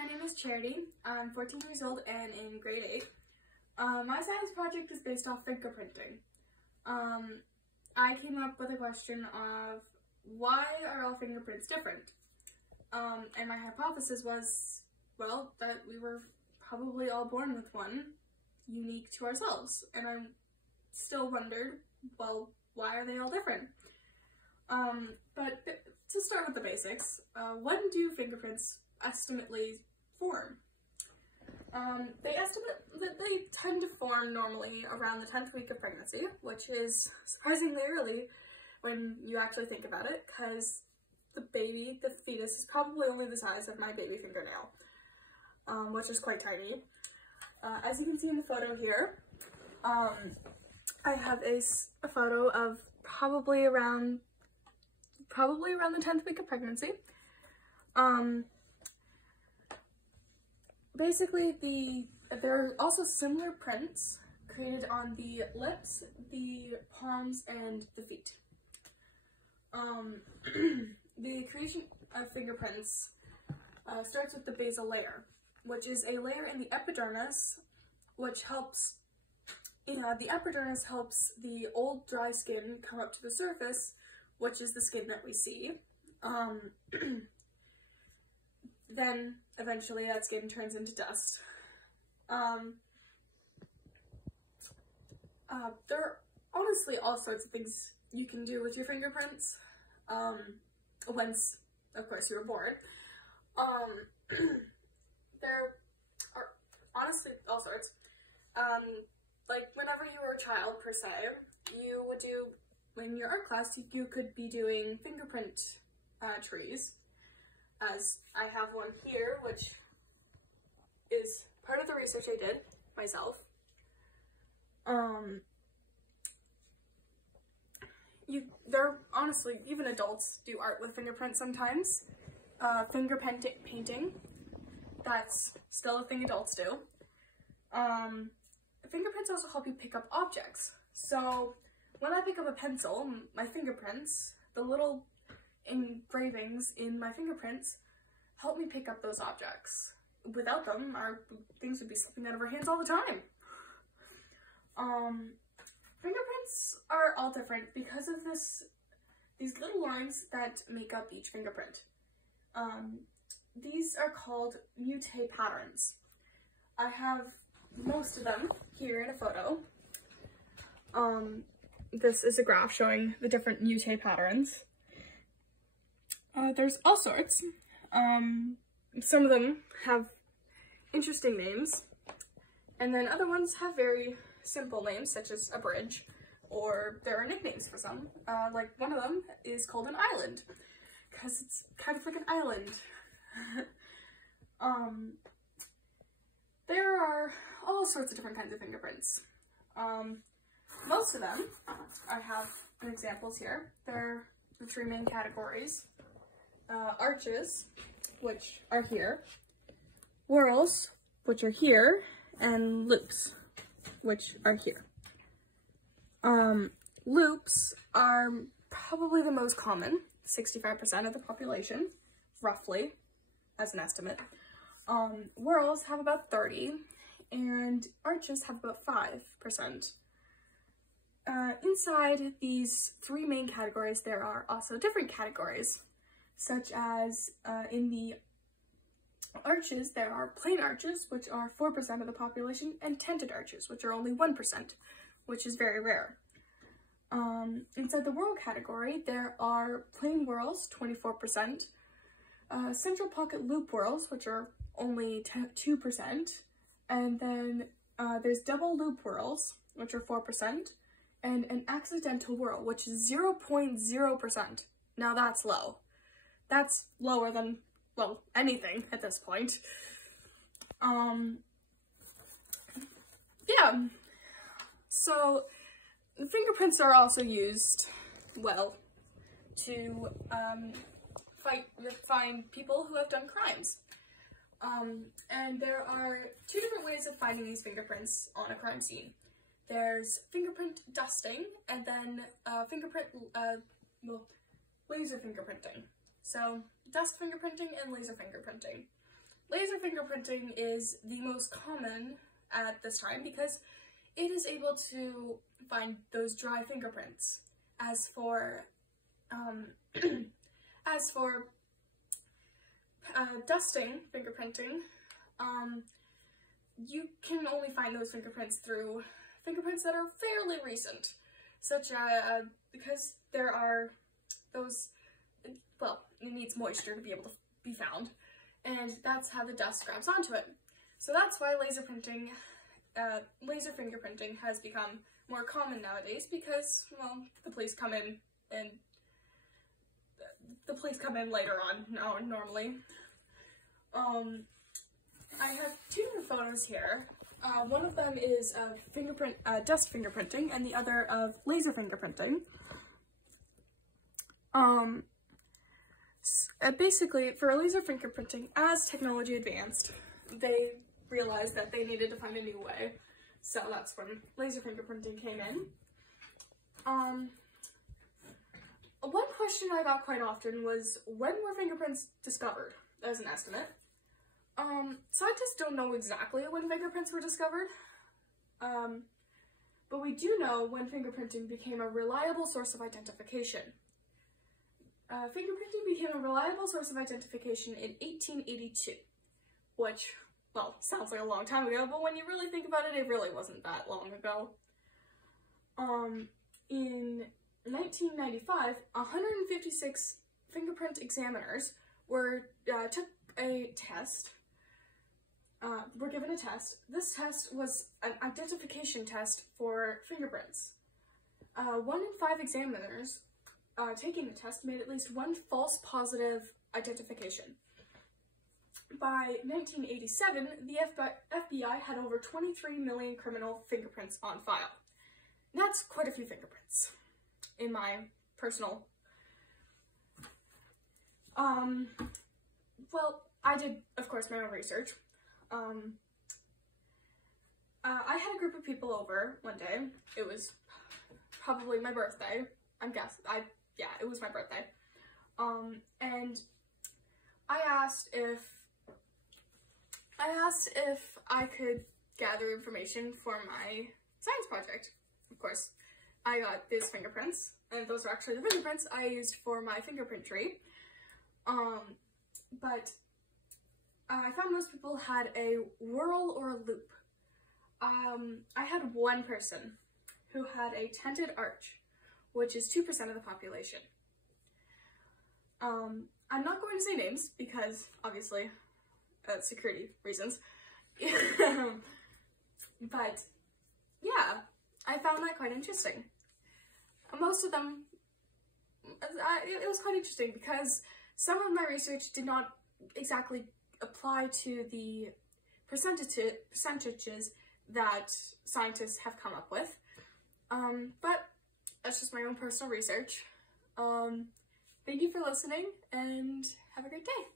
my name is Charity. I'm 14 years old and in grade 8. My science project is based off fingerprinting. I came up with a question of why are all fingerprints different? And my hypothesis was, well, that we were probably all born with one, unique to ourselves. And I still wondered, well, why are they all different? But to start with the basics, when do fingerprints estimately form? They estimate that they tend to form normally around the 10th week of pregnancy, which is surprisingly early when you actually think about it, because the fetus is probably only the size of my baby fingernail, which is quite tiny. As you can see in the photo here, I have a photo of probably around the 10th week of pregnancy. Basically, there are also similar prints created on the lips, the palms, and the feet. The creation of fingerprints starts with the basal layer, which is a layer in the epidermis, which helps, the epidermis helps the old dry skin come up to the surface, which is the skin that we see. Then eventually that skin turns into dust. There are honestly all sorts of things you can do with your fingerprints, once, of course, you were born. There are honestly all sorts. Like whenever you were a child, per se, you would do, in your art class, you could be doing fingerprint trees, as I have one here, which is part of the research I did myself. Honestly, even adults do art with fingerprints sometimes. Painting, that's still a thing adults do. Fingerprints also help you pick up objects. So when I pick up a pencil, my fingerprints, the little engravings in my fingerprints, help me pick up those objects. Without them, our things would be slipping out of our hands all the time. Fingerprints are all different because of these little lines that make up each fingerprint. These are called mutate patterns. I have most of them here in a photo. This is a graph showing the different mutate patterns. There's all sorts. Some of them have interesting names, and then other ones have very simple names, such as a bridge, or there are nicknames for some. Like one of them is called an island, because it's kind of like an island. There are all sorts of different kinds of fingerprints. Most of them, I have examples here. There are the 3 main categories. Arches, which are here, whorls, which are here, and loops, which are here. Loops are probably the most common, 65% of the population, roughly, as an estimate. Whorls have about 30, and arches have about 5%. Inside these 3 main categories, there are also different categories, such as in the arches, there are plain arches, which are 4% of the population, and tinted arches, which are only 1%, which is very rare. Inside the whorl category, there are plain whorls, 24%, central pocket loop whorls, which are only 2%, and then there's double loop whorls, which are 4%, and an accidental whorl, which is 0.0%. Now that's low. That's lower than, well, anything at this point. Yeah. So fingerprints are also used, well, to find people who have done crimes. And there are 2 different ways of finding these fingerprints on a crime scene. There's fingerprint dusting, and then laser fingerprinting. So dust fingerprinting and laser fingerprinting. laser fingerprinting is the most common at this time because it is able to find those dry fingerprints. As for dusting fingerprinting, you can only find those fingerprints through fingerprints that are fairly recent, such as, because there are those, well, it needs moisture to be able to be found, and that's how the dust grabs onto it. So that's why laser fingerprinting has become more common nowadays, because, well, the police come in later on now, normally. I have two different photos here. One of them is of dust fingerprinting, and the other of laser fingerprinting. Basically, for laser fingerprinting, as technology advanced, they realized that they needed to find a new way. So that's when laser fingerprinting came in. One question I got quite often was, when were fingerprints discovered, as an estimate? Scientists don't know exactly when fingerprints were discovered, but we do know when fingerprinting became a reliable source of identification. Fingerprinting became a reliable source of identification in 1882, which, well, sounds like a long time ago, but when you really think about it, it really wasn't that long ago. In 1995, 156 fingerprint examiners took a test, were given a test. This test was an identification test for fingerprints. 1 in 5 examiners taking the test made at least one false positive identification. By 1987, the FBI had over 23 million criminal fingerprints on file. And that's quite a few fingerprints, in my personal... well, I did, of course, my own research. I had a group of people over one day. It was probably my birthday. Yeah, it was my birthday. And I asked if I could gather information for my science project. Of course, I got these fingerprints, and those are actually the fingerprints I used for my fingerprint tree. But I found most people had a whirl or a loop. I had one person who had a tented arch, which is 2% of the population. I'm not going to say names because, obviously, security reasons. But, yeah, I found that quite interesting. Most of them, it was quite interesting because some of my research did not exactly apply to the percentages that scientists have come up with. But that's just my own personal research. Thank you for listening, and have a great day.